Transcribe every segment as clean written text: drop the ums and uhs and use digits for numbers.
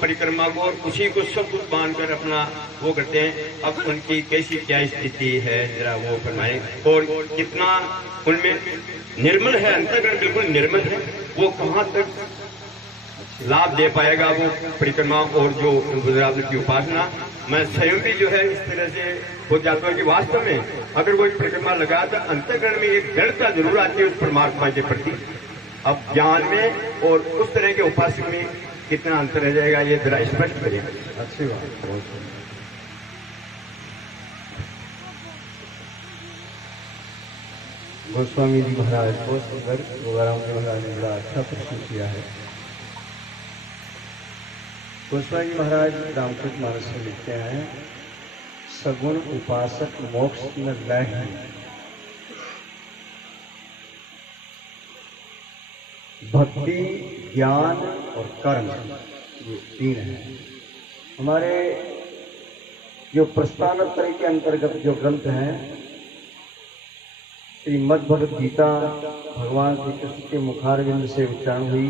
परिक्रमा को और उसी को सब कुछ बांधकर अपना वो करते हैं। अब उनकी कैसी क्या स्थिति है जरा वो फरमाएं, और कितना उनमें निर्मल है, अंतःकरण बिल्कुल निर्मल है, वो कहाँ तक लाभ दे पाएगा वो परिक्रमा और जो रुद्राभिषेक की उपासना। मैं स्वयं भी जो है इस तरह से हो जाता हूँ कि वास्तव में अगर वो परिक्रमा लगा तो अंतःकरण में एक दृढ़ता जरूर आती है उस परमात्मा के प्रति। अब ज्ञान में और उस तरह के उपासक में कितना अंतर रह जाएगा ये जरा स्पष्ट करेगा। अच्छी बात, बहुत गोस्वामी जी महाराज बहुत सुंदर, गोगाराम जी महाराज ने बड़ा अच्छा प्रश्न किया है। गोस्वामी जी महाराज रामचरितमानस में लिखते हैं, सगुण उपासक मोक्ष न लय, भक्ति ज्ञान और कर्म, ये तीन है। हमारे जो प्रस्थानत्रय के अंतर्गत जो ग्रंथ हैं, श्रीमद् भगवद गीता भगवान श्री कृष्ण के मुखारविंद से उच्चारण हुई,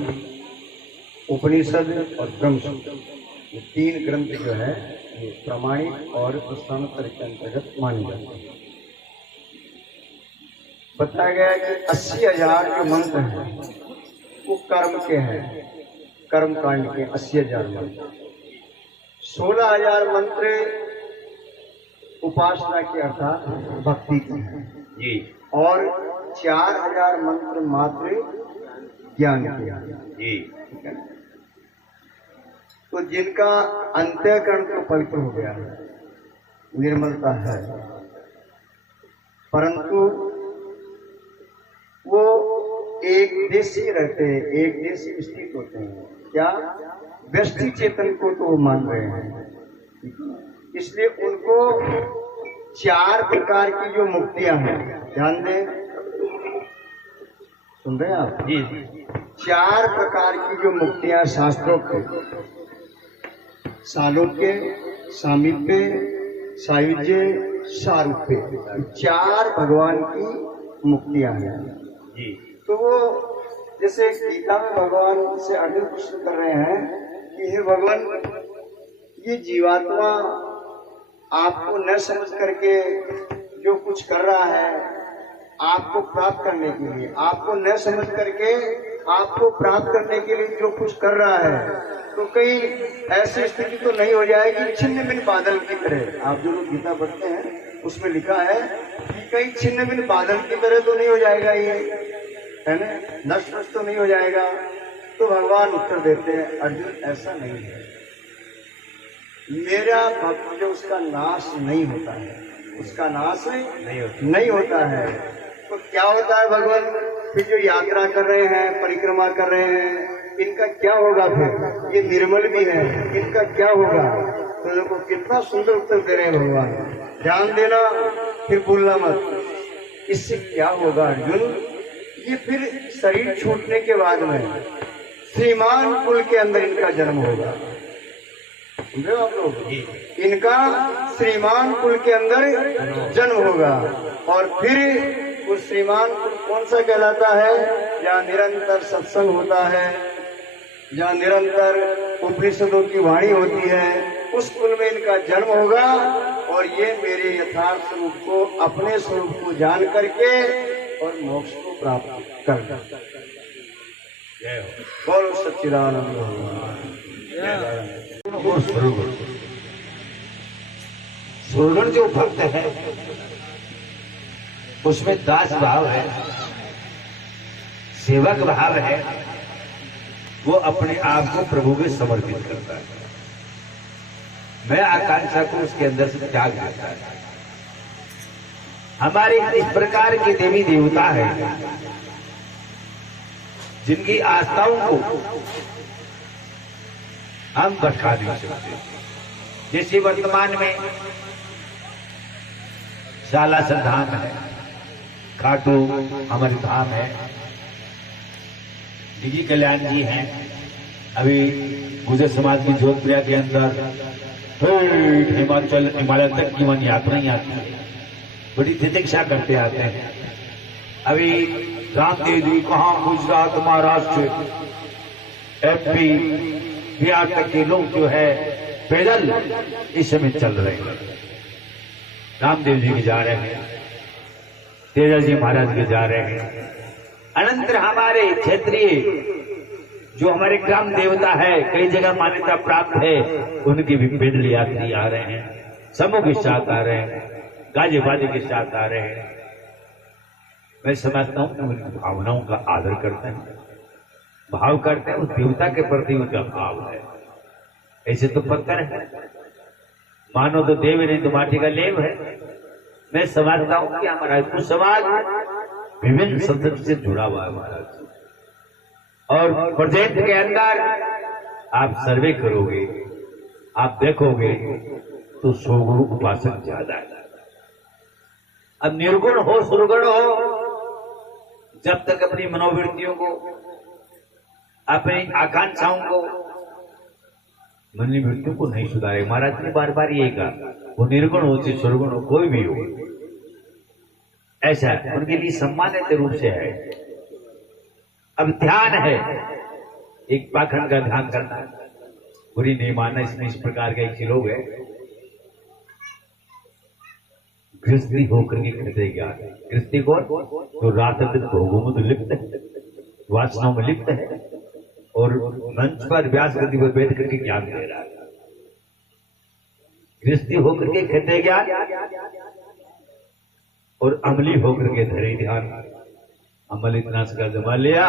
उपनिषद और ब्रह्मसूत्र, ये तीन ग्रंथ जो है ये प्रामाणिक और प्रस्थानत्रय के अंतर्गत माने जाते हैं। बताया गया कि 80,000 जो मंत्र हैं वो कर्म के हैं, कर्म कांड के 80,000 मंत्र, 16,000 मंत्र उपासना के अर्थात भक्ति की हैं जी, और 4,000 मंत्र मात्र ज्ञान के हैं जी। ठीक है। तो जिनका अंतःकरण तो पवित्र हो गया है, निर्मलता है, परंतु वो एक देशी रहते हैं, एक देशी स्थित होते हैं, क्या व्यष्टि चेतन को तो वो मान रहे हैं। इसलिए उनको 4 प्रकार की जो मुक्तियां हैं, ध्यान दें, सुन रहे हैं आप जी। 4 प्रकार की जो मुक्तियां शास्त्रों के, सालोक्य, सामीप्य, सायुज्य, सारूप्य, 4 भगवान की मुक्तियां हैं जी। तो वो जैसे गीता में भगवान से अर्जुन प्रश्न कर रहे हैं कि हे भगवान, ये जीवात्मा आपको न समझ करके जो कुछ कर रहा है आपको प्राप्त करने के लिए, आपको न समझ करके आपको प्राप्त करने के लिए जो कुछ कर रहा है, तो कहीं ऐसी स्थिति तो नहीं हो जाएगी छिन्न भिन्न बादल की तरह। आप जो लोग गीता पढ़ते हैं उसमें लिखा है कि कहीं छिन्न भिन्न बादल की तरह तो नहीं हो जाएगा, ये है ना, नष्ट नष्ट तो नहीं हो जाएगा। तो भगवान उत्तर देते हैं, अर्जुन ऐसा नहीं है, मेरा भक्त जो उसका नाश नहीं होता है, उसका नाश नहीं होता है। तो क्या होता है भगवान, फिर जो यात्रा कर रहे हैं, परिक्रमा कर रहे हैं, इनका क्या होगा? फिर ये निर्मल भी है, इनका क्या होगा? तो देखो कितना सुंदर उत्तर दे रहे हैं भगवान, ध्यान देना, फिर बोलना मत। इससे क्या होगा अर्जुन, ये फिर शरीर छूटने के बाद में श्रीमान कुल के अंदर इनका जन्म होगा। समझे आप लोग, इनका श्रीमान कुल के अंदर जन्म होगा, और फिर उस श्रीमान कुल कौन सा कहलाता है? जहाँ निरंतर सत्संग होता है, जहाँ निरंतर उपनिषदों की वाणी होती है, उस कुल में इनका जन्म होगा, और ये मेरे यथार्थ स्वरूप को, अपने स्वरूप को जान करके और मोक्ष को प्राप्त कर। बोलो सच्चिदानंद भगवान। सुरगण जो भक्त है उसमें दास भाव है, सेवक भाव है, वो अपने आप को प्रभु में समर्पित करता है। मैं आकांक्षा को उसके अंदर से त्याग देता है। हमारे इस प्रकार के देवी देवता है जिनकी आस्थाओं को हम भटका नहीं सकते। जैसे वर्तमान में शाला संधान है, खाटू अमर धाम है, डीजी कल्याण जी हैं, अभी गुजर समाज की जोधपुरा के अंदर हिमाचल हिमालय तक की वन यात्राएं आती है, बड़ी प्रतीक्षा करते आते हैं। अभी रामदेव जी कहाँ, गुजरात, महाराष्ट्र, MP, बिहार तक के लोग जो है पैदल इस समय चल रहे हैं। रामदेव जी के जा रहे हैं, तेजा जी महाराज के जा रहे हैं, अनंतर हमारे क्षेत्रीय जो हमारे ग्राम देवता है, कई जगह मान्यता प्राप्त है, उनके भी पैदल यात्री आ रहे हैं, समूह के साथ आ रहे हैं, गाजे बाजे के साथ आ रहे हैं। मैं समझता हूं कि उनकी भावनाओं का आदर करते हैं, भाव करते हैं, उस देवता के प्रति उनका भाव है। ऐसे तो पत्थर है, मानो तो देव नहीं तो माटी का लेव है। मैं समझता हूं कि हमारा कुछ समाज विभिन्न संदर्भ से जुड़ा हुआ है महाराज। और प्रोजेक्ट के अंदर आप सर्वे करोगे, आप देखोगे तो सोगुरु उपासक ज्यादा है। अब निर्गुण हो सुरगुण हो, जब तक अपनी मनोवृत्तियों को, अपनी आकांक्षाओं को, मनोवृत्तियों को नहीं सुधारे, महाराज ने बार बार यही कहा, वो निर्गुण हो चाहे सुरगुण हो, कोई भी हो, ऐसा उनके लिए सम्मानित रूप से है। अब ध्यान है, एक पाखंड का ध्यान करना, बुरी नहीं मानना, इसमें इस प्रकार के एक लोग है गृहस्थी होकर के कहते ज्ञान। गृहस्थी को तो रात दिन भोगों में तो लिप्त है, वासनाओं में लिप्त है, और मंच पर व्यास गति पर बैठ करके ज्ञान दे रहा है। गृहस्थी होकर के कहते ज्ञान और अमली होकर के धरे ध्यान। अमल इतना सा जमा लिया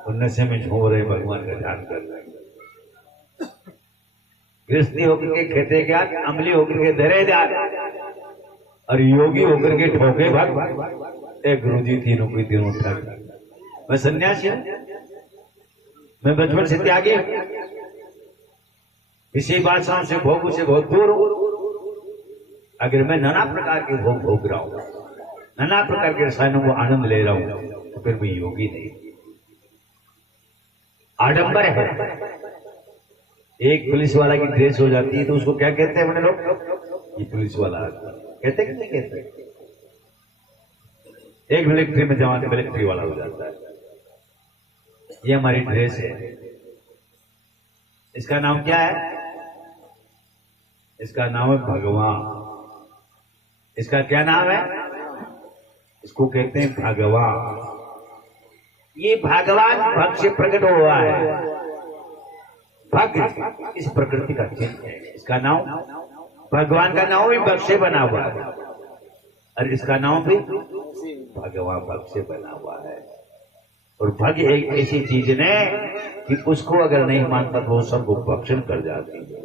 और नशे में झोंक रहे भगवान का ध्यान कर रहे। गृहस्थी होकर के कहते ज्ञान, अमली होकर के धरे ध्यान, और योगी होकर के ठोके भग। एक गुरु जी तीनों की तीनों ठग। मैं सन्यासी हूं, मैं बचपन से त्यागी, इसी बादशाहों से भोग से बहुत दूर हूं। अगर मैं नाना प्रकार के भोग भोग रहा हूं, नाना प्रकार के रसायनों को आनंद ले रहा हूं, तो फिर मैं योगी नहीं। आडंबर है। एक पुलिस वाला की ड्रेस हो जाती है तो उसको क्या कहते हैं अपने लोग? ये पुलिस वाला कहते कि नहीं कहते? एक मिलिट्री में जवान मिलिट्री वाला हो जाता है। ये हमारी ड्रेस है। इसका नाम क्या है? इसका नाम है भगवान। इसका क्या नाम है? इसको कहते हैं भगवान। ये भगवान भग से प्रकट हुआ है। भग इस प्रकृति का चिन्ह है। इसका नाम, भगवान का नाम भी भग से बना हुआ है, और इसका नाम भी भगवान भग से बना हुआ है। और भग एक ऐसी चीज ने कि उसको अगर नहीं मानता तो वो सबको भक्षण कर जाती है,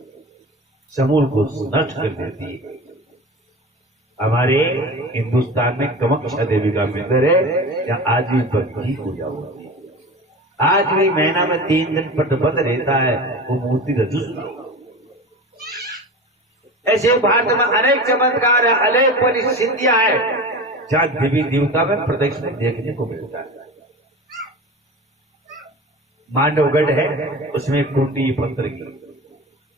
समूल को नष्ट कर देती है। हमारे हिंदुस्तान में कामाख्या देवी का मंदिर है, या आज भी भक्त की पूजा होती है। आज भी महीना में 3 दिन पटबंद रहता है, वो मूर्ति रजुस्ता। ऐसे भारत में अनेक चमत्कार है, अनेक परिस्थितियां है जहां देवी देवता में प्रत्यक्ष में देखने को मिलता है। मांडवगढ़ है, उसमें कुंडी पत्थर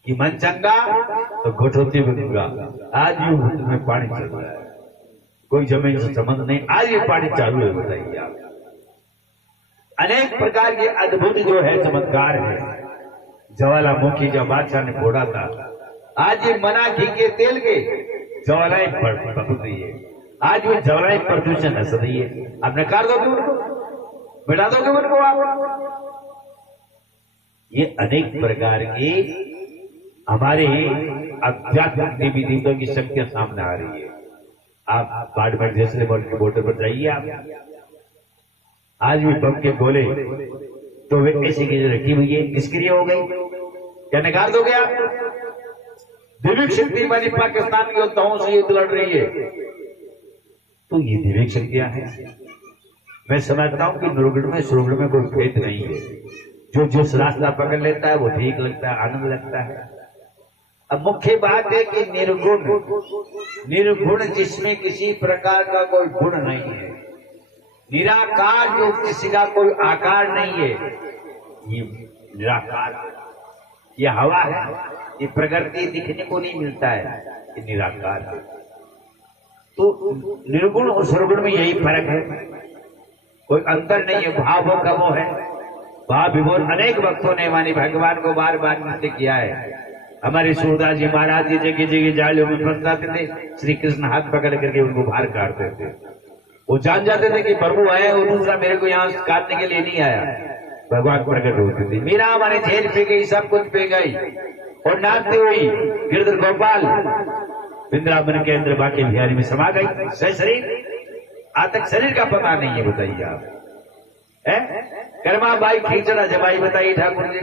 की मन चंगा तो घटोती बनूंगा। आज भी में पानी चल रहा है, कोई जमीन से संबंध नहीं, आज ये पानी चालू है। बताइए आप, अनेक प्रकार के अद्भुत जो है चमत्कार है। ज्वालामुखी जब बादशाह ने फोड़ा था, आज ये मना घी के तेल के ज्वालाएं पक रही है। आज वो ज्वालाएं प्रदूषण हंस रही है। आपने कार दोगे उनको, मिटा दोगे उनको आप। ये अनेक प्रकार की हमारे आध्यात्मिक देवी देवताओं की शक्तियां सामने आ रही है। आप बाड़मेर जैसे के बॉर्डर पर जाइए, आप आज भी बम के गोले तो वे ऐसी की रखी हुई है, निष्क्रिय हो गई। क्या नकार दोगे आप? दिव्य शक्ति वाली पाकिस्तान के योद्धाओं से युद्ध लड़ रही है, तो ये दिव्य शक्तियां हैं। मैं समझता हूं कि निर्गुण में सुरगुण में कोई भेद नहीं है। जो जिस रास्ता पकड़ लेता है वो ठीक लगता है, आनंद लगता है। अब मुख्य बात है कि निर्गुण जिसमें किसी प्रकार का कोई गुण नहीं है, निराकार जो किसी का कोई आकार नहीं है, ये निराकार है। ये हवा है, ये प्रकृति दिखने को नहीं मिलता है, ये निराकार है। तो निर्गुण और सर्वगुण में यही फर्क है, कोई अंतर नहीं है। भावों का वो है, वहां विभोर अनेक भक्तों ने मानी भगवान को बार बार नृत्य किया है। हमारे सूरदास जी महाराज जी जगह जगह जालियों में फंस जाते थे, श्री कृष्ण हाथ पकड़ करके उनको बाहर काटते थे। वो जान जाते थे कि प्रभु आए और दूसरा मेरे को यहाँ काटने के लिए नहीं आया। भगवान प्रकट होते थे। मीरा हमारे झेल पे गई, सब कुछ पे गई और नाचती हुई गिरधर गोपाल वृंदावन के अंदर बाकी बिहारी में समा गई। शरीर आज तक शरीर का पता नहीं है, बताइए आप है? कर्मा बाई खींचना जमाई, बताइए ठाकुर जी।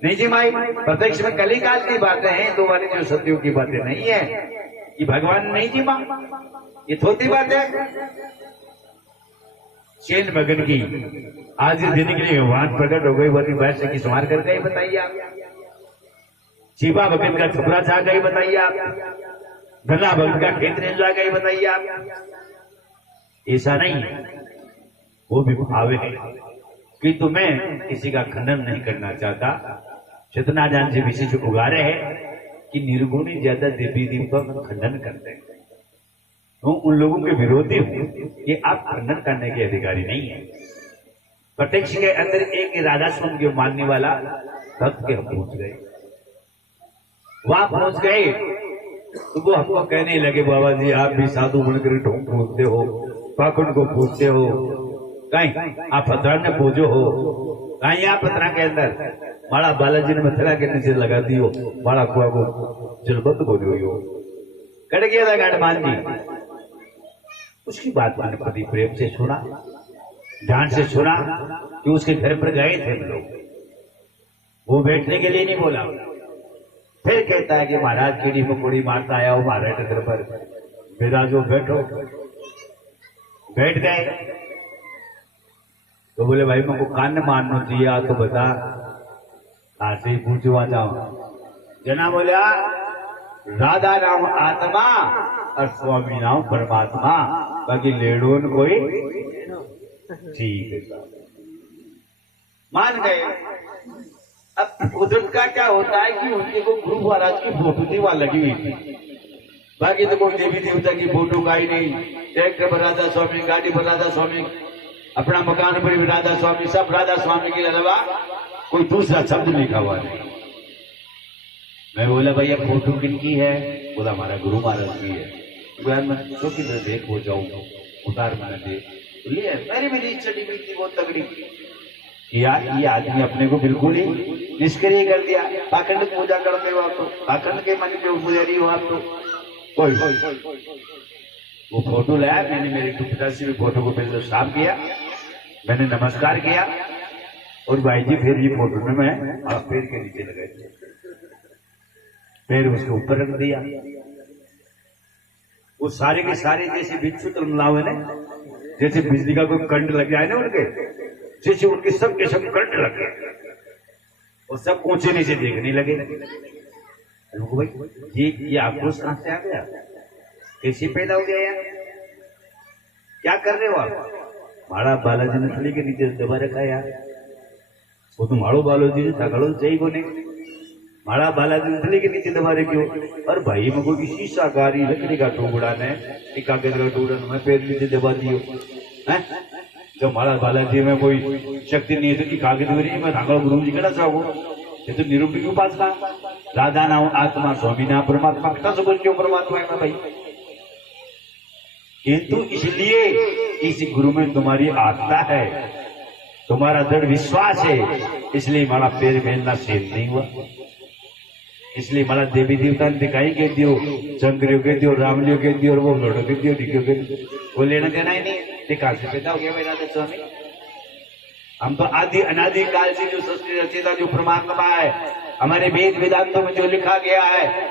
नहीं जी माई, प्रत्यक्ष में कली काल की बातें हैं, दो वाली जो सत्यों की बातें नहीं है। ये भगवान नहीं जी मां, ये थोड़ी बात है। चैन मगन की आज इस दिन के लिए भगवान प्रकट हो गई, वही वैसे की संहार कर गई, बताइए आप। चीपा भगत का छुपरा छा गई, बताइए आप। गला भगत का खेत ला गई, बताइए आप। ऐसा नहीं, वो भी भावे है कि तुम्हें किसी का खंडन नहीं करना चाहता। जितना जान से विशेष उगारे है कि निर्गुणी ज्यादा देवी देवता का खंडन करते हैं। तो उन लोगों के विरोधी हूं कि आप खंडन करने के अधिकारी नहीं है। प्रत्यक्ष के अंदर एक राधा स्वामी को मानने वाला भक्त के हम पहुंच गए। वहां पहुंच गए तो वो हमको कहने लगे, बाबा जी आप भी साधु बनकर ढोंग पूछते हो, पाखंड को पूछते हो, कहीं आप पथरा ने पूजो हो, कहीं आप पथरा के अंदर माड़ा बालाजी ने मथुरा के नीचे लगा दियो, माड़ा कुआ को जलबंद हो गई, कट गया था गाडमान जी। उसकी बात मैंने पति प्रेम से सुना, ध्यान से सुना कि उसके घर पर गए थे हम लोग। वो बैठने के लिए नहीं बोला, फिर कहता है कि महाराज कीड़ी मकोड़ी मारता आया हो महाराज घर पर, मेरा जो बैठो। बैठ गए तो बोले भाई मेरे को कान मारना चाहिए, आ तो बता। आज ही पूछवा जाओ। जना बोला राधा नाम आत्मा और स्वामी नाम परमात्मा, बाकी लेडोन कोई ठीक है, मान गए। अब कुदरत का क्या होता है कि उनके को गुरु महाराज की फोटो दीवार लगी हुई थी, बाकी तो कोई देवी देवता की फोटो का ही नहीं। ट्रैक्टर पर राधा स्वामी, गाड़ी पर राधा स्वामी, अपना मकान पर भी राधा स्वामी, सब राधा स्वामी के अलावा कोई दूसरा शब्द लिखा हुआ नहीं। मैं बोला भैया फोटो किनकी है? बोला हमारा गुरु महाराज की है। बोला मैं तो किधर देख हो जाऊं, उतार मैंने दे बोलिए। मेरी भी इच्छा थी बहुत तगड़ी यार, ये आदमी अपने को बिल्कुल ही निष्क्रिय कर दिया। पाखंड पूजा करते हो आप, तो पाखंड के मन में पुजारी हो आप, तो कोई वो फोटो लाया। मैंने मेरे पिताजी भी फोटो को पहले साफ किया, मैंने नमस्कार किया और भाई जी फिर ये फोटो में मैं पैर के नीचे लगाई, पैर उसके ऊपर रख दिया। वो सारे के सारे जैसे बिच्छू तलमलावे ने, जैसे बिजली का कोई करंट लग जाए ना उनके, जैसे उनके सब के सब करंट लग गए और सब ऊंचे नीचे देखने लगे। भाई ये आक्रोश कहां से आ गया, कैसे पैदा हो गया यार, क्या कर रहे हो आप? माड़ा बालाजी ने थली के नीचे दबा रखा यार, वो तो माड़ो बालाजी थकड़ो चाहिए को नहीं, माड़ा बालाजी ने थली के नीचे दबा रखी हो। और भाई में कोई शीशा कारी लकड़ी का टुकड़ा ने, कागज का टुकड़ा में पैर नीचे दबा दियो है। जब माड़ा बालाजी में कोई शक्ति नहीं है तो कागज में मैं धागड़ गुरु जी कहना चाहूँ, ये तो निरूपी की उपासना। राधा नाम आत्मा, स्वामी नाम परमात्मा, कितना सब क्यों परमात्मा है भाई। किंतु इसलिए इस गुरु में तुम्हारी आस्था है, तुम्हारा दृढ़ विश्वास है, इसलिए मारा पैर मेलना सेल नहीं हुआ। इसलिए मारा देवी देवता ने दिखाई के दियो, शंकर के दियो, रामलियो के दियो और वो लड़ो के दियो, डिक्यो के दियो, वो लेना देना ही नहीं है। कहां से पैदा हो गया मेरा स्वामी? हम तो आदि अनादि काल से जो सृष्टि रचयिता जो परमात्मा है, हमारे वेद वेदांतों में जो लिखा गया है,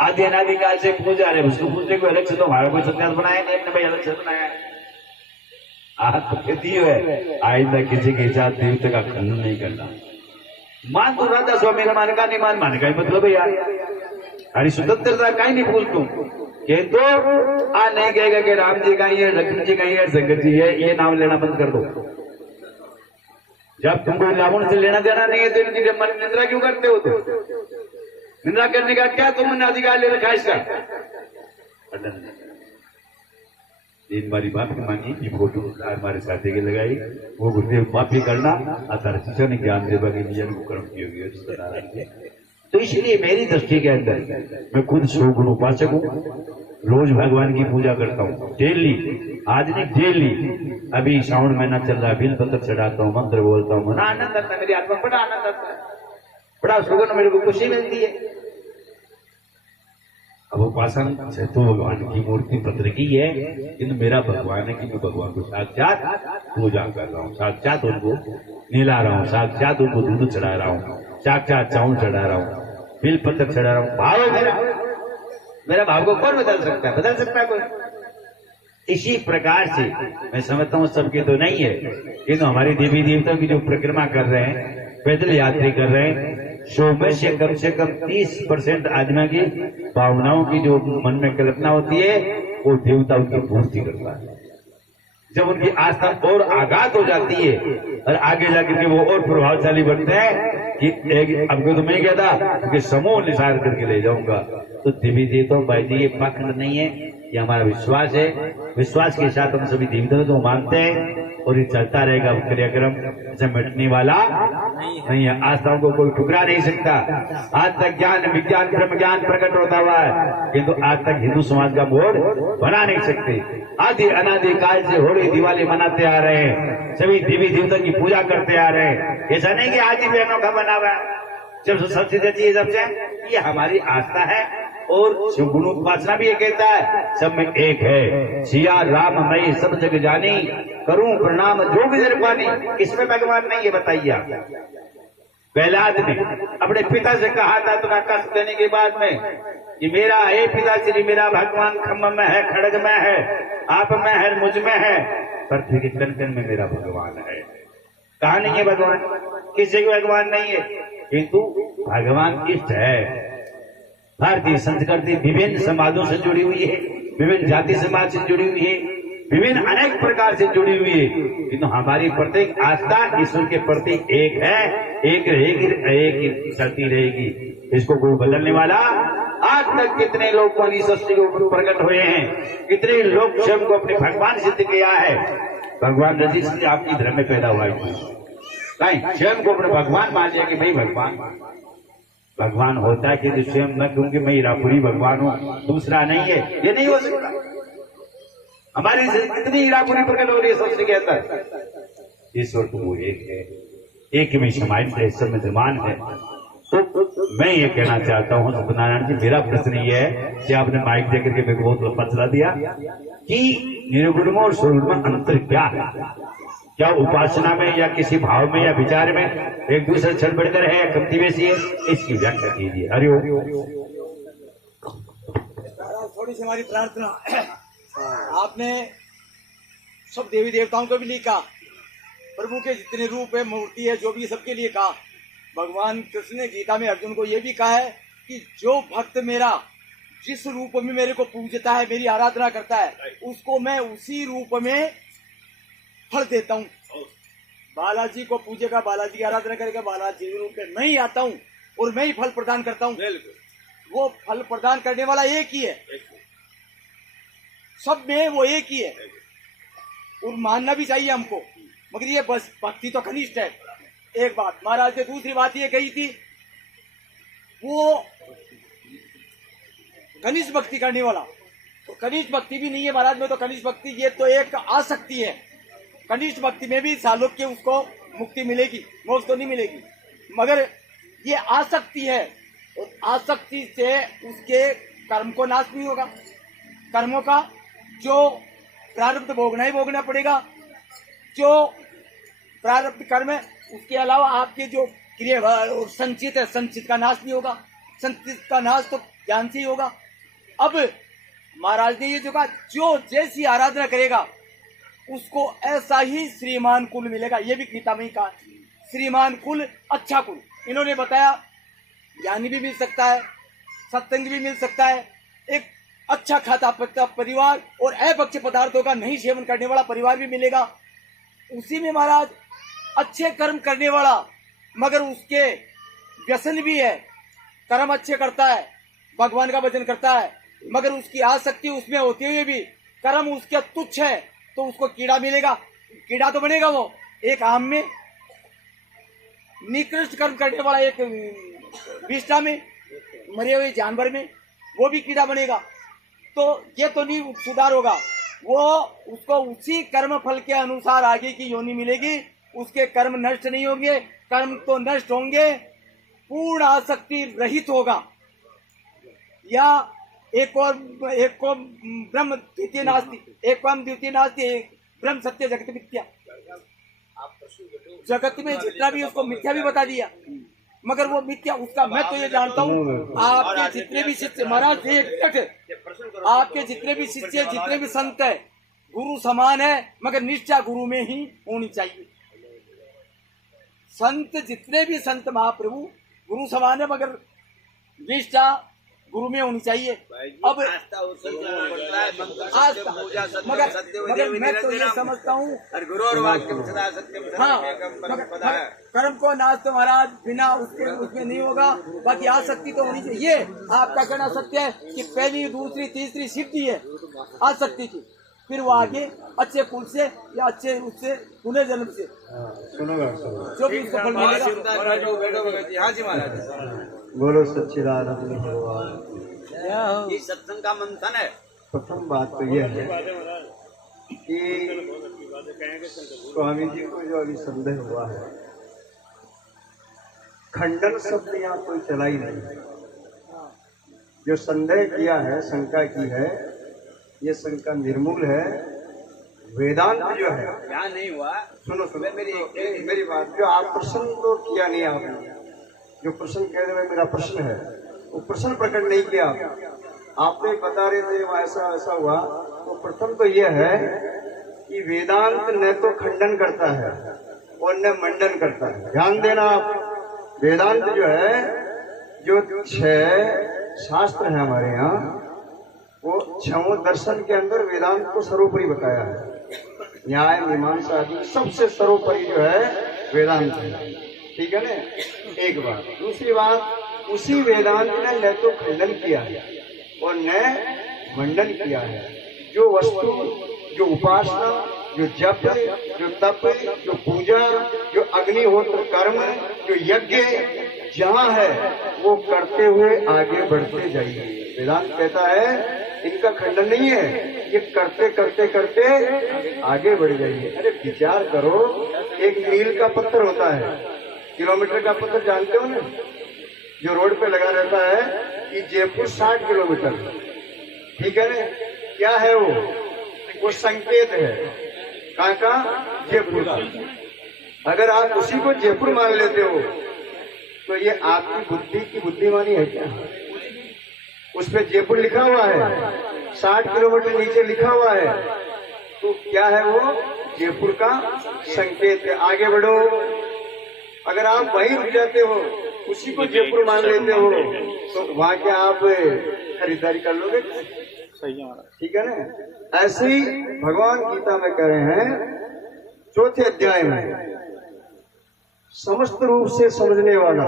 आदि अनादि काल से पूजा रहे, उसको पूजने को अलग से तो हमारा कोई सन्यास बनाया नहीं, अपने भाई अलग से बनाया है। आज तो कहती है आइंदा किसी के साथ देवता का खंडन नहीं करना। मान तो राधा स्वामी ने मान का नहीं मान का मतलब है यार, हरी स्वतंत्रता का ही नहीं पूछ तू तो आ नहीं कहेगा कि राम जी का ही है, लक्ष्मण जी का ही है, शंकर जी है, ये नाम लेना बंद कर दो। जब तुमको रावण से लेना देना नहीं है तो इनकी मन निंदा क्यों करते हो? तो निंदा करने का क्या तुमने अधिकार ले रखा है इसका? इन मारी माफी मांगी की फोटो हमारे साथी के लगाई वो गुरुदेव माफी करना अतर शिक्षा ने ज्ञान देवा के नियम को कर्म किए हुए। तो इसलिए मेरी दृष्टि के अंदर मैं खुद शोगुण उपासक हूँ, रोज भगवान की पूजा करता हूँ डेली, आज नहीं डेली। अभी श्रावण महीना चल रहा है, बिल पत्र चढ़ाता हूँ, मंत्र बोलता हूँ, बड़ा आनंद आता है, मेरी आत्मा में बड़ा आनंद आता है, बड़ा सुगुण, मेरे को खुशी मिलती है। अब उपासन से तो भगवान की मूर्ति पत्र की है, किंतु मेरा भगवान है कि मैं भगवान को साक्षात पूजा कर रहा हूँ, साक्षात उनको नीला रहा हूँ, साक्षात उनको दूध चढ़ा रहा हूँ, साक्षात चावल चढ़ा रहा हूँ, बिल पत्र चढ़ा रहा हूँ। भाव है मेरा भाव को कौन बदल सकता है? बदल सकता है कोई? इसी प्रकार से मैं समझता हूँ सबके तो नहीं है, किंतु हमारे देवी देवताओं की जो परिक्रमा कर रहे हैं, पैदल यात्री कर रहे हैं, सो में से कम 30% आदमी की भावनाओं की जो मन में कल्पना होती है वो देवता उनकी पूर्ति करता है। जब उनकी आस्था और आघात हो जाती है और आगे जाकर के वो और प्रभावशाली बनते हैं कि आपको तो मैं कहता कि समूह निसार करके ले जाऊंगा। तो देवी देवताओं भाई जी ये पाखंड नहीं है, ये हमारा विश्वास है, विश्वास के साथ हम सभी देवताओं को मानते हैं और ये चलता रहेगा क्रियाक्रम, ऐसा मिटने वाला नहीं है। आस्थाओं को कोई ठुकरा नहीं सकता। आज तक ज्ञान विज्ञान ब्रह्म ज्ञान प्रकट होता हुआ है, किंतु आज तक हिंदू समाज का मोड़ बना नहीं सकते। आदि अनादि काल से होली दिवाली मनाते आ रहे हैं, सभी देवी देवता की पूजा करते आ रहे हैं। ऐसा नहीं कि आज ही बहनों का बना हुआ है, जब सबसे है जब से ये हमारी आस्था है। और शिव गुणोपासना भी ये कहता है सब में एक है, सिया राम मैं सब जग जानी, करूं प्रणाम जो भी पानी। इसमें भगवान नहीं है, बताइए आप। प्रहलाद ने अपने पिता से कहा था तो कष्ट देने के बाद में कि मेरा हे पिताश्री, मेरा भगवान खम्भ में है, खड़ग में है, आप में है, मुझ में है, पृथ्वी के कण कण में मेरा भगवान है। कहा नहीं है भगवान? किसी को भगवान नहीं है, किंतु भगवान इष्ट है। भारतीय संस्कृति विभिन्न समाजों से जुड़ी हुई है, विभिन्न जाति समाज से जुड़ी हुई है, विभिन्न अनेक प्रकार से जुड़ी हुई है, किंतु हमारी प्रत्येक आस्था ईश्वर के प्रति एक है, एक रहेगी, एक चलती रहेगी। इसको कोई बदलने वाला आज तक कितने लोग को सृष्टि के ऊपर प्रकट हुए हैं, कितने लोग स्वयं को अपने भगवान सिद्ध किया है। भगवान रजिस्ट्री आपकी धर्म में पैदा हुआ है, स्वयं को अपने भगवान मान लिया कि भाई भगवान होता है कि स्वयं मैं क्योंकि मैं हीरापुरी भगवान हूँ, दूसरा नहीं है, ये नहीं हो सकता। हमारी कितनी हीरापुरी प्रकट हो रही है सृष्टि के अंदर। ईश्वर तो वो एक है, एक में समाहित है, सब में समान है। तो मैं ये कहना चाहता हूँ सत्यनारायण जी, मेरा प्रश्न ये है कि आपने माइक देकर के मेरे को बहुत लंबा चला दिया कि निर्गुण में और स्वरूप में अंतर क्या है, क्या उपासना में या किसी भाव में या विचार में एक दूसरे से बढ़कर है या कमती बेसी है, इसकी व्याख्या कीजिए। हरिओम। थोड़ी सी हमारी प्रार्थना, आपने सब देवी देवताओं को भी लिखा, प्रभु के जितने रूप है, मूर्ति है, जो भी सबके लिए कहा। भगवान कृष्ण ने गीता में अर्जुन को यह भी कहा है कि जो भक्त मेरा जिस रूप में मेरे को पूजता है, मेरी आराधना करता है, उसको मैं उसी रूप में फल देता हूँ। बालाजी को पूजेगा, बालाजी की आराधना करेगा, बालाजी के रूप में मैं ही आता हूँ और मैं ही फल प्रदान करता हूँ। वो फल प्रदान करने वाला एक ही है, सब में वो एक ही है, और मानना भी चाहिए हमको। मगर ये बस भक्ति तो कनिष्ठ है, एक बात। महाराज ने दूसरी बात ये कही थी, वो कनिष्ठ भक्ति करने वाला, तो कनिष्ठ भक्ति भी नहीं है महाराज में, तो कनिष्ठ भक्ति ये तो एक आसक्ति है। कनिष्ठ भक्ति में भी सालोक्य उसको मुक्ति मिलेगी, मोक्ष तो नहीं मिलेगी, मगर ये आसक्ति है, और आसक्ति से उसके कर्म को नाश नहीं होगा। कर्मों का जो प्रारब्ध भोगना ही भोगना पड़ेगा, जो प्रारब्ध कर्म है, उसके अलावा आपके जो क्रिया और संचित है, संचित का नाश नहीं होगा। संचित का नाश तो ज्ञान से ही होगा। अब महाराज ने ये जो कहा, जो जैसी आराधना करेगा उसको ऐसा ही श्रीमान कुल मिलेगा। ये भी गीता में ही कहा, श्रीमान कुल, अच्छा कुल। इन्होंने बताया ज्ञानी भी मिल सकता है, सत्संग भी मिल सकता है, एक अच्छा खाता पीता परिवार और अभक्ष्य पदार्थों का नहीं सेवन करने वाला परिवार भी मिलेगा। उसी में महाराज अच्छे कर्म करने वाला, मगर उसके व्यसन भी है, कर्म अच्छे करता है, भगवान का भजन करता है, मगर उसकी आसक्ति उसमें होते हुए भी कर्म उसके तुच्छ है तो उसको कीड़ा मिलेगा, कीड़ा तो बनेगा वो। एक आम में निकृष्ट कर्म करने वाला एक विष्ठा में, मरे हुए जानवर में, वो भी कीड़ा बनेगा। तो ये तो नहीं सुधार होगा, वो उसको उसी कर्म फल के अनुसार आगे की योनि मिलेगी। उसके कर्म नष्ट नहीं होंगे, कर्म तो नष्ट होंगे, पूर्ण आसक्ति रहित होगा। या एक को ब्रह्म द्वितीय नास्ति, एक द्वितीय नास्ति, एक ब्रह्म सत्य जगत मिथ्या। जगत में जितना भी उसको मिथ्या भी बता दिया, मगर वो मिथ्या उसका मैं तो ये जानता हूँ। आपके जितने भी शिष्य, महाराज एक मिनट, आपके जितने भी शिष्य, जितने भी संत है, गुरु समान है, मगर निष्ठा गुरु में ही होनी चाहिए। संत जितने भी संत महाप्रभु गुरु समान है, मगर निष्ठा गुरु में होनी चाहिए। अब आस्था, मगर मैं तो ये समझता हूँ, हाँ, कर्म को नाश तो महाराज बिना उसमें नहीं होगा। बाकी आसक्ति तो होनी चाहिए। आपका कहना सत्य है कि पहली, दूसरी, तीसरी सिद्धि है आसक्ति की, फिर वो आगे अच्छे कुल से या अच्छे उससे पुनर्जन्म से जो भी उसको फल मिलेगा। बोलो सच्चिदानंद भगवान। ये सत्संग का मंथन है। प्रथम बात तो यह है कि स्वामी जी को जो अभी संदेह हुआ है, खंडन शब्द यहाँ कोई चला ही नहीं। जो संदेह किया है, शंका की है, ये शंका निर्मूल है। वेदांत जो है यहाँ नहीं हुआ। सुनो मेरी बात, जो आप प्रश्न तो किया नहीं, आपने जो प्रश्न कह रहे हैं मेरा प्रश्न है, वो प्रश्न प्रकट नहीं किया। आपने बता रहे थे ऐसा ऐसा हुआ, तो प्रथम तो यह है कि वेदांत न तो खंडन करता है और न मंडन करता है। ध्यान देना आप, वेदांत जो है, जो 6 शास्त्र है हमारे यहाँ, वो 6 दर्शन के अंदर वेदांत को सर्वोपरि बताया है। न्याय, मीमांसा आदि सबसे सर्वोपरि जो है वेदांत है। ठीक है ना, एक बात। दूसरी बात, उसी वेदांत ने न तो खंडन किया है और न मंडन किया है। जो वस्तु, जो उपासना, जो जप, जो तप, जो पूजा, जो अग्निहोत्र कर्म, जो यज्ञ जहाँ है, वो करते हुए आगे बढ़ते जाइए। वेदांत कहता है इनका खंडन नहीं है, ये करते करते करते आगे बढ़ जाइए। अरे विचार करो, एक मील का पत्थर होता है, किलोमीटर का पत्थर जानते हो ना, जो रोड पे लगा रहता है कि जयपुर 60 किलोमीटर। ठीक है ना, क्या है वो संकेत है। कहाँ का? जयपुर का। अगर आप उसी को जयपुर मान लेते हो तो ये आपकी बुद्धि की बुद्धिमानी है क्या? उस पे जयपुर लिखा हुआ है, 60 किलोमीटर नीचे लिखा हुआ है, तो क्या है वो? जयपुर का संकेत है। आगे बढ़ो। अगर आप वहीं रुक जाते हो, उसी को जयपुर मान लेते हो, तो वहां क्या आप खरीदारी कर लोगे? ठीक है ना। ऐसे ही भगवान गीता में कह रहे हैं 4थे अध्याय में, समस्त रूप से समझने वाला,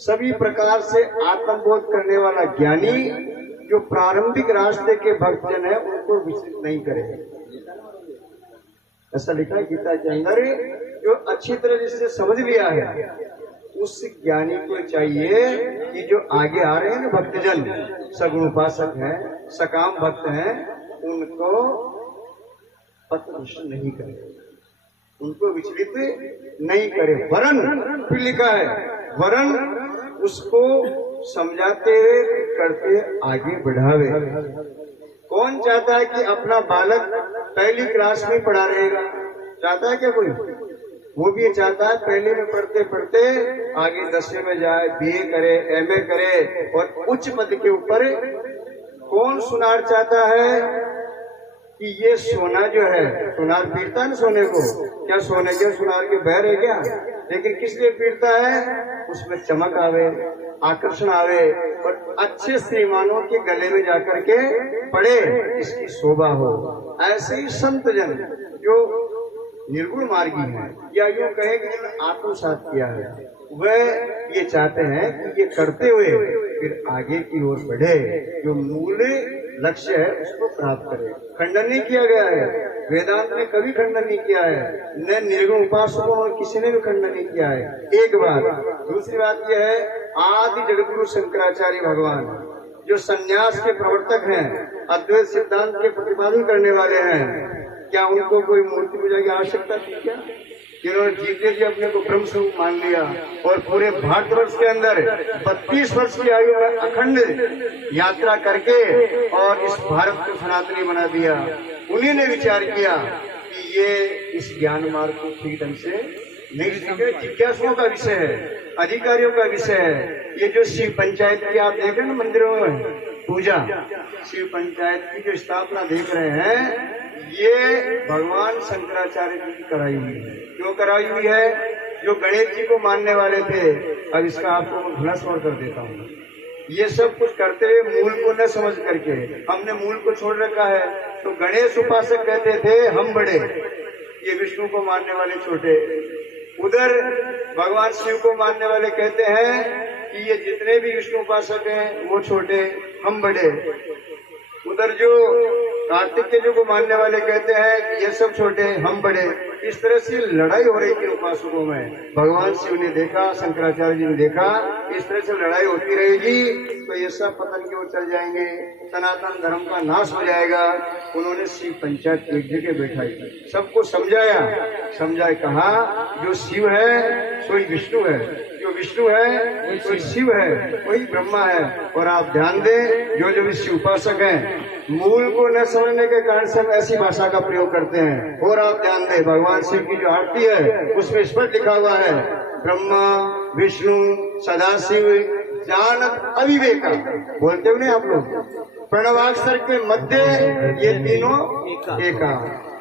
सभी प्रकार से आत्मबोध करने वाला ज्ञानी, जो प्रारंभिक रास्ते के भक्तजन है, उनको विचलित नहीं करेगा। ऐसा लिखा है गीता के अंदर। जो अच्छी तरह जिससे समझ लिया है, उस ज्ञानी को चाहिए कि जो आगे आ रहे हैं ना भक्तजन, सगुण उपासक हैं, सकाम भक्त हैं, उनको पथभ्रष्ट नहीं करे, उनको विचलित नहीं करे। वरन फिर लिखा है, वरन उसको समझाते हुए करते आगे बढ़ावे। कौन चाहता है कि अपना बालक पहली क्लास में पढ़ा रहेगा? चाहता है क्या कोई? वो भी चाहता है पहले में पढ़ते पढ़ते आगे 10वीं में जाए, बीए करे, एमए करे और उच्च पद के ऊपर। कौन सुनार चाहता है कि ये सोना जो है, सुनार पीटता है ना सोने को, क्या सोने के सुनार के बहर है क्या? लेकिन किस लिए पीटता है? उसमें चमक आवे, आकर्षण आवे और अच्छे श्रीमानों के गले में जाकर के पड़े, इसकी शोभा हो। ऐसे ही संत जन जो निर्गुण मार्गी है, या यूँ कहे कि आत्मसात किया है, वह ये चाहते हैं कि ये करते हुए फिर आगे की ओर बढ़े। जो मूल लक्ष्य है उसको प्राप्त करे। खंडन नहीं किया गया है, वेदांत ने कभी खंडन नहीं किया है, न निर्गुण उपासकों और किसी ने भी खंडन नहीं किया है। एक बात। दूसरी बात यह है, आदि जगतगुरु शंकराचार्य भगवान जो संन्यास के प्रवर्तक हैं, अद्वैत सिद्धांत के प्रतिपादन करने वाले हैं, क्या उनको कोई मूर्ति पूजा की आवश्यकता थी क्या? जिन्होंने जीते जी अपने को ब्रह्म स्वरूप मान लिया और पूरे भारतवर्ष के अंदर 32 वर्ष की आयु में अखंड यात्रा करके और इस भारत को सनातनी बना दिया। उन्हीं ने विचार किया कि ये इस ज्ञान मार्ग को ठीक ढंग से नहीं सीखे। जिज्ञासुओं का विषय है, अधिकारियों का विषय है। ये जो शिव पंचायत की आप देख रहे हैं ना मंदिरों में पूजा, शिव पंचायत की जो स्थापना देख रहे हैं, ये भगवान शंकराचार्य जी की कराई हुई है। क्यों कराई हुई है? जो गणेश जी को मानने वाले थे, अब इसका आपको भला स्वर कर देता हूँ, ये सब कुछ करते हुए मूल को न समझ करके हमने मूल को छोड़ रखा है। तो गणेश उपासक कहते थे हम बड़े, ये विष्णु को मानने वाले छोटे। उधर भगवान शिव को मानने वाले कहते हैं कि ये जितने भी विष्णु उपासक हैं वो छोटे, हम बड़े। उधर जो कार्तिकेय को मानने वाले कहते हैं कि ये सब छोटे, हम बड़े। इस तरह से लड़ाई हो रही थी उपासकों में। भगवान शिव ने देखा, शंकराचार्य जी ने देखा, इस तरह से लड़ाई होती रहेगी तो ये सब पतन की ओर चल जाएंगे, सनातन धर्म का नाश हो जाएगा। उन्होंने शिव पंचायत एक जगह बैठाई, सबको समझाया, कहा जो शिव है सोई विष्णु है, जो विष्णु है कोई शिव है, वही ब्रह्मा है। और आप ध्यान दें, जो भी शिव उपासक हैं, मूल को न समझने के कारण से हम ऐसी भाषा का प्रयोग करते हैं। और आप ध्यान दें, भगवान शिव की जो आरती है उसमें स्पष्ट लिखा हुआ है, ब्रह्मा विष्णु सदाशिव जानत अविवेका। बोलते हो नहीं आप लोग? प्रणवाक्षर के मध्य ये तीनों एका,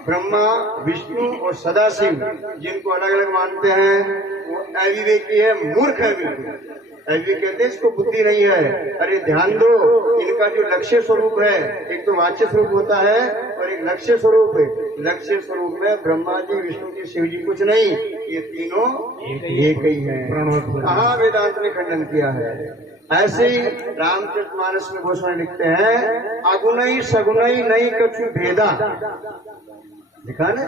ब्रह्मा विष्णु और सदाशिव, जिनको अलग अलग मानते हैं वो अविवेकी है, मूर्ख है। बिल्कुल अविवेक कहते हैं इसको बुद्धि नहीं है। अरे ध्यान दो, इनका जो लक्ष्य स्वरूप है, एक तो वाच्य स्वरूप होता है और एक लक्ष्य स्वरूप है। लक्ष्य स्वरूप में ब्रह्मा जी विष्णु जी शिव जी कुछ नहीं, ये तीनों एक ही है। कहाँ वेदांत ने खंडन किया है? ऐसे ही रामचरितमानस में गोस्वामी लिखते हैं, अगुणई सगुणई नहीं कछु भेदा। लिखा ना,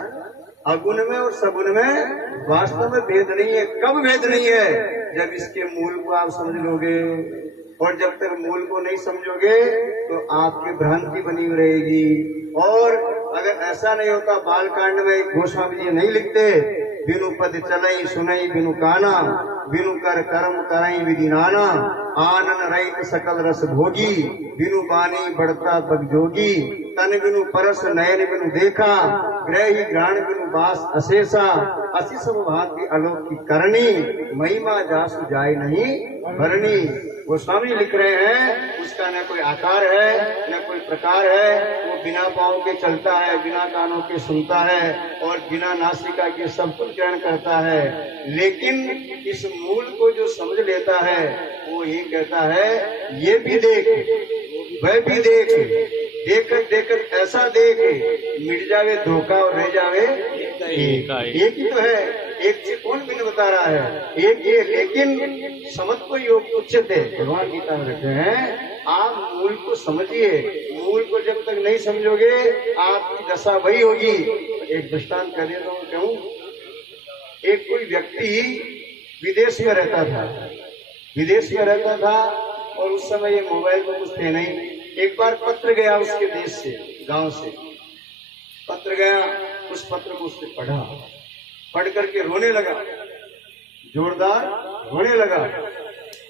अगुण में और सगुण में वास्तव में भेद नहीं है। कब भेद नहीं है? जब इसके मूल को आप समझ लोगे। और जब तक मूल को नहीं समझोगे तो आपकी भ्रांति बनी रहेगी। और अगर ऐसा नहीं होता, बालकांड में गोस्वामी जी नहीं लिखते, बिनु पद चलई सुनई बिनु काना, बिनु कर कर्म करई विधि नाना, आनन रहित सकल रस भोगी, बिनु बानी बढ़ता पग जोगी, तन बिनु परस नयन बिनु देखा, ग्रही ग्राण बिनु बास अशेषा, असी सब भांति अलौकिक करनी, महिमा जासु जाय नहीं भरनी। गोस्वामी लिख रहे हैं, उसका न कोई आकार है न कोई प्रकार है, वो बिना पाँव के चलता है, बिना कानों के सुनता है और बिना नासिका के सब कुछ ग्रहण करता है। लेकिन इस मूल को जो समझ लेता है वो ये कहता है, ये भी देख वह भी देख, देखत देखत ऐसा देख, मिट जावे धोखा और रह जावे एक ही तो है। एक से कौन बिन बता रहा है? एक ये, लेकिन समझ को योग उच्चत है। भगवान गीता में रखते हैं, आप मूल को समझिए। मूल को जब तक नहीं समझोगे आपकी दशा वही होगी। एक दृष्टांत कर देता हूँ, कहूँ एक कोई व्यक्ति विदेश में रहता था और उस समय ये मोबाइल तो कुछ थे नहीं। एक बार पत्र गया उसके देश से, गांव से पत्र गया। उस पत्र को उसने पढ़ करके रोने लगा, जोरदार रोने लगा।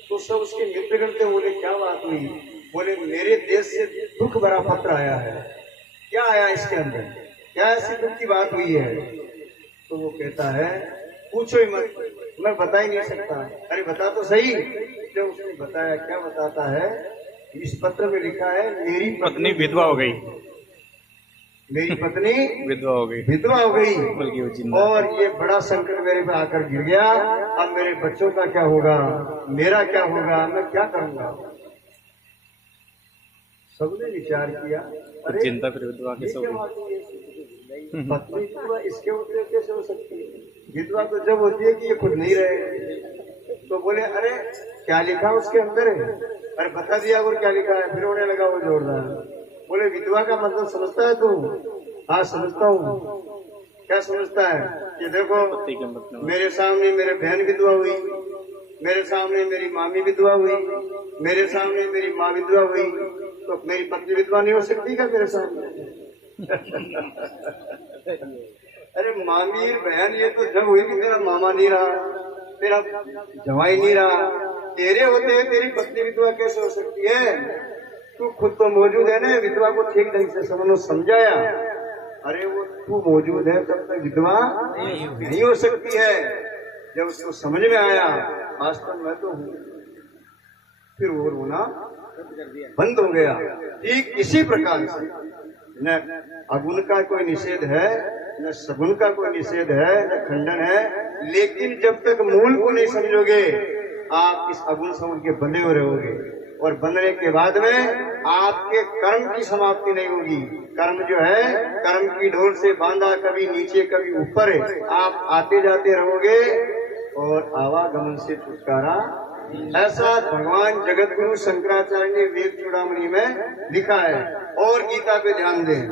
तो सब उसके मित्रगण थे, बोले क्या बात हुई? बोले मेरे देश से दुख भरा पत्र आया है। क्या आया इसके अंदर? क्या ऐसी दुख की बात हुई है? तो वो कहता है, पूछो ही मत, मैं बता ही नहीं सकता। अरे बता तो सही। जब उसने बताया, क्या बताता है? इस पत्र में लिखा है, मेरी पत्नी विधवा हो गई, मेरी पत्नी विधवा हो गई, बल्कि वो जिंदा, और ये बड़ा संकट मेरे पे आकर गिर गया। अब मेरे बच्चों का क्या होगा, मेरा क्या होगा, मैं क्या करूंगा? सबने विचार किया, अरे चिंता फिर विधवा कैसे हो पत्नी विधवा इसके ऊपर कैसे हो सकती है? विधवा तो जब होती है कि ये खुद नहीं रहे। तो बोले अरे क्या लिखा उसके अंदर है? अरे बता दिया और क्या लिखा है? फिर होने लगा वो जोरदार। बोले विधवा का मतलब समझता है तू? हाँ समझता हूँ। क्या समझता है? कि देखो पति का मतलब मेरे सामने मेरे बहन विधवा हुई, मेरे सामने मेरी मामी विधवा हुई, मेरे सामने मेरी माँ विधवा हुई, तो मेरी पत्नी विधवा नहीं हो सकती क्या मेरे सामने? अरे मामी बहन ये तो जब हुई कि तेरा मामा नहीं रहा, तेरा जवाई नहीं रहा, तेरे होते हुए तेरी पत्नी विधवा कैसे हो सकती है? तू खुद तो मौजूद है ना, विधवा को ठीक ढंग से समझो समझाया। अरे वो तू मौजूद है तब तक विधवा नहीं हो सकती है। जब उसको समझ में आया वास्तव में तो हूँ, फिर वो रोना बंद हो गया। ठीक इसी प्रकार से न अगुण का कोई निषेध है, न सगुण का कोई निषेध है, न खंडन है, लेकिन जब तक मूल को नहीं समझोगे आप इस अगुण सगुण के बंधे हुए रहोगे, और बंधने के बाद में आपके कर्म की समाप्ति नहीं होगी। कर्म जो है, कर्म की डोर से बांधा कभी नीचे कभी ऊपर, आप आते जाते रहोगे और आवागमन से छुटकारा। ऐसा भगवान जगत गुरु शंकराचार्य ने वेद चूड़ामणि में लिखा है। और गीता पे ध्यान दें,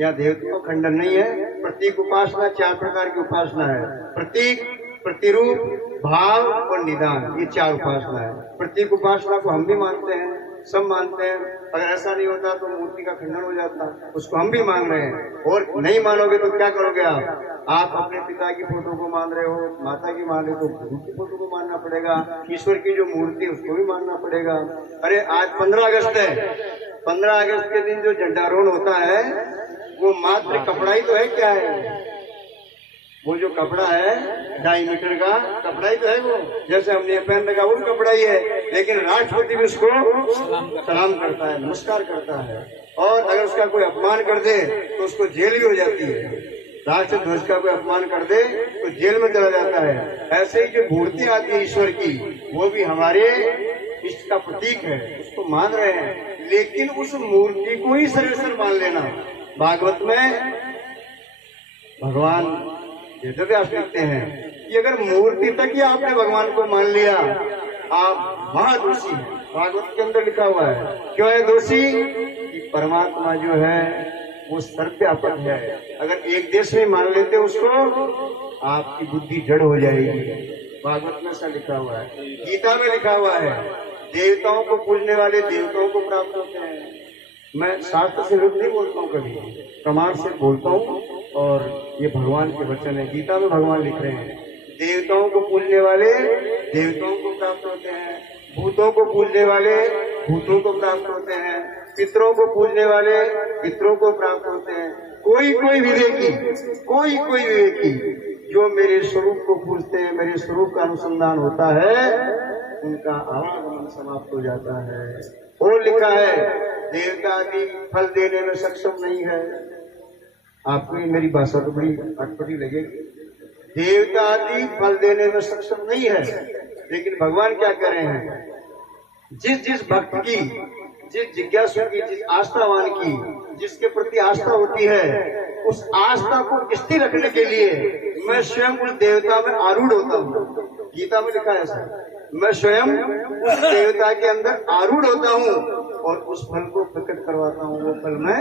यहाँ देवता को खंडन नहीं है। प्रतीक उपासना 4 प्रकार की उपासना है। प्रतीक, प्रतिरूप, भाव और निदान, ये 4 उपासना है। प्रतीक उपासना को हम भी मानते हैं, सब मानते हैं। अगर ऐसा नहीं होता तो मूर्ति का खंडन हो जाता, उसको हम भी मान रहे हैं। और नहीं मानोगे तो क्या करोगे आप अपने पिता की फोटो को मान रहे हो, माता की मान रहे हो, तो गुरु की फोटो को मानना पड़ेगा। ईश्वर की जो मूर्ति है उसको भी मानना पड़ेगा। अरे आज 15 अगस्त है, 15 अगस्त के दिन जो झंडारोहण होता है वो मात्र कपड़ा ही तो है। क्या है वो? जो कपड़ा है 2.5 मीटर का कपड़ा ही तो है वो। जैसे हमने ये पहन रखा वो भी कपड़ा ही है, लेकिन राष्ट्रपति भी उसको सलाम करता है, नमस्कार करता है। और अगर उसका कोई अपमान कर दे तो उसको जेल भी हो जाती है। राष्ट्र ध्वज का कोई अपमान कर दे तो जेल में चला जाता है। ऐसे ही जो मूर्ति आती है ईश्वर की, वो भी हमारे इष्ट का प्रतीक है, उसको मान रहे हैं। लेकिन उस मूर्ति को ही सर्वेश्वर मान लेना। भागवत में भगवान वेदव्यास लिखते हैं कि अगर मूर्ति तक ही आपने भगवान को मान लिया, आप महादोषी हैं। भागवत के अंदर लिखा हुआ है। क्यों है दोषी? कि परमात्मा जो है वो सर्वव्यापक है। अगर एक देश में मान लेते उसको, आपकी बुद्धि जड़ हो जाएगी। भागवत में ऐसा लिखा हुआ है। गीता में लिखा हुआ है, देवताओं को पूजने वाले देवताओं को प्राप्त होते हैं। मैं शास्त्र से विरुद्ध नहीं बोलता हूँ, कभी प्रमाण से बोलता हूँ, और ये भगवान के वचन है। गीता में भगवान लिख रहे हैं, देवताओं को पूजने वाले देवताओं को प्राप्त होते हैं, भूतों को पूजने वाले भूतों को प्राप्त होते हैं, पितरों को पूजने वाले पितरों को प्राप्त होते हैं। कोई कोई विवेकी जो मेरे स्वरूप को पूजते हैं, मेरे स्वरूप का अनुसंधान होता है, उनका आवागमन समाप्त हो जाता है। और लिखा है, देवता भी फल देने में सक्षम नहीं है। आपको मेरी भाषा तो बड़ी अटपटी लगेगी। देवता आदि फल देने में सक्षम नहीं है, लेकिन भगवान क्या कह रहे हैं? जिस भक्त की, जिस जिज्ञासु की, जिस आस्थावान की, जिसके प्रति आस्था होती है, उस आस्था को स्थिर रखने के लिए मैं स्वयं उस देवता में आरूढ़ होता हूँ। गीता में लिखा है ऐसा, मैं स्वयं उस देवता के अंदर आरूढ़ होता हूँ और उस फल को प्रकट करवाता हूँ, वो फल मैं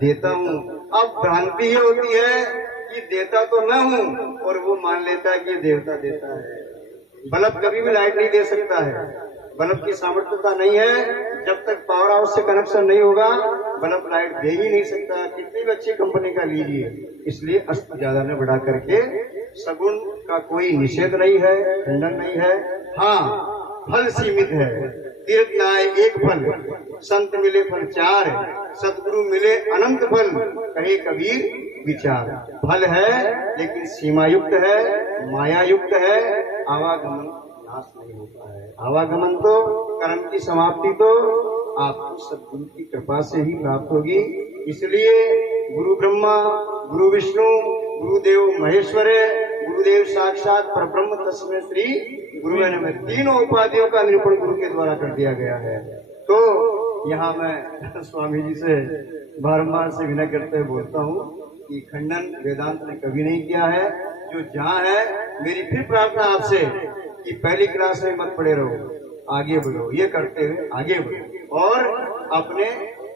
देता हूँ। अब भ्रांति ये होती है कि देता तो मैं हूँ, और वो मान लेता है कि देवता देता है। बल्ब कभी भी लाइट नहीं दे सकता है, बल्ब की सामर्थ्यता नहीं है। जब तक पावर हाउस से कनेक्शन नहीं होगा, बल्ब लाइट दे ही नहीं सकता, कितनी भी अच्छी कंपनी का लीजिए। इसलिए अस्त ज्यादा न बढ़ा करके सगुण का कोई निषेध नहीं है, खंडन नहीं है। हाँ, फल सीमित है। तीर्थ लाए 1 फल, संत मिले फल 4, सतगुरु मिले अनंत फल, कहे कबीर विचार। फल है लेकिन सीमा युक्त है, माया युक्त है। आवागमन नाश नहीं होता है। आवागमन तो, कर्म की समाप्ति तो आपको सद्गुरु की कृपा से ही प्राप्त होगी। इसलिए गुरु ब्रह्मा, गुरु विष्णु, गुरुदेव महेश्वर, गुरुदेव साक्षात परब्रह्म तस्मै श्री गुरुवे नमः, तीनों उपाधियों का निरूपण गुरु के द्वारा कर दिया गया है। तो यहाँ मैं स्वामी जी से बारंबार से विनय करते हुए बोलता हूँ कि खंडन वेदांत ने कभी नहीं किया है। जो जहाँ है, मेरी फिर प्रार्थना आपसे कि पहली क्लास में मत पड़े रहो, आगे बढ़ो, ये करते हुए आगे बढ़ो और अपने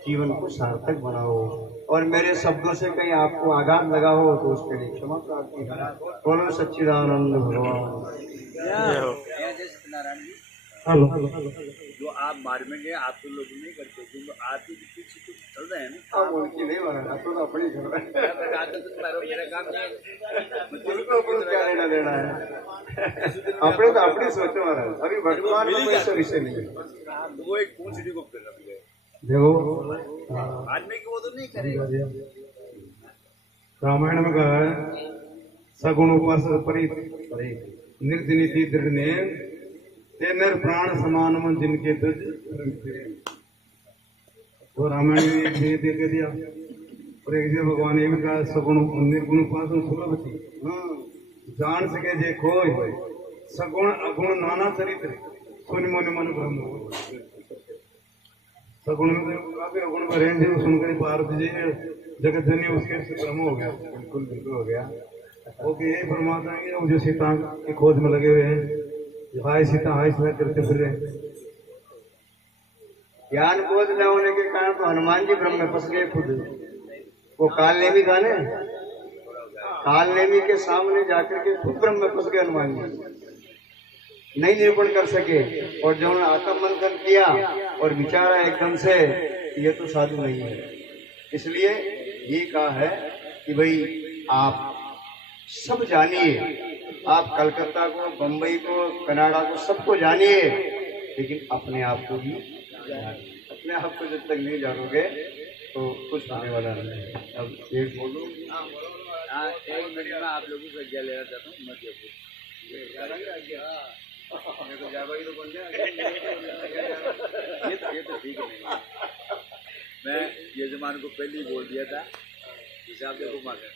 जीवन को सार्थक बनाओ। और मेरे शब्दों से कहीं आपको आघात लगा हो तो उसके लिए क्षमा प्रार्थी है। बोलो सच्चिदानंद भगवान। जय हो। हेलो। जो आप मार्मिट है आप तो लोग नहीं करते क्योंकि आपके पीछे कुछ चल रहे हैं ना। अब उनकी नहीं माना तो अपनी घर में मेरा काम नहीं है। उनको अपने क्या लेना देना है। अपने तो अपनी सोचो महाराज, अभी वर्तमान में कोई विषय नहीं है। वो एक कौन सी को कर रहा है देखो आदमी की वो तो नहीं करेगा। रामायण में कहा है सगुण उपास परि निर्जनीति दृढ़ ते नर प्राण समान मन जिनके तुझ वो रामायण में एक दे के दिया और एक दिया भगवान ये भी कहा सगुण निर्गुण उपासन सुलभ थी जान सके जे खोय सगुण अगुण नाना चरित्र सुन मन मन ब्रह्म सगुण में काफी अगुण भरे हैं सुनकर पार्वती जी ने जगत जनी उसके ब्रह्म हो गया। बिल्कुल बिल्कुल हो गया। वो कि ये परमात्मा है जो सीता की खोज में लगे हुए हैं, हाय सीता करते फिर रहे। ज्ञान बोध न होने के कारण तो हनुमान जी ब्रह्म में फंस गए खुद। वो काल नेमी था ना, काल नेमी के सामने जाकर के खुद ब्रह्म में फंस गए हनुमान जी, नहीं निरूपण कर सके। और जो उन्होंने आत्म मंथन किया और विचारा एकदम से ये तो साधु नहीं है। इसलिए ये कहा है कि भाई आप सब जानिए, आप कलकत्ता को, बम्बई को, कनाडा को, सबको जानिए, लेकिन अपने आप को भी जानिए। अपने आप को जब तक नहीं जानोगे तो कुछ आने वाला नहीं है। अब एक बोलो। एक मिनट में आप लोगों से क्या लेना चाहता हूँ मत ये तो ठीक नहीं है। मैं ये जमान को पहले ही बोल दिया था हिसाब से घुमा कर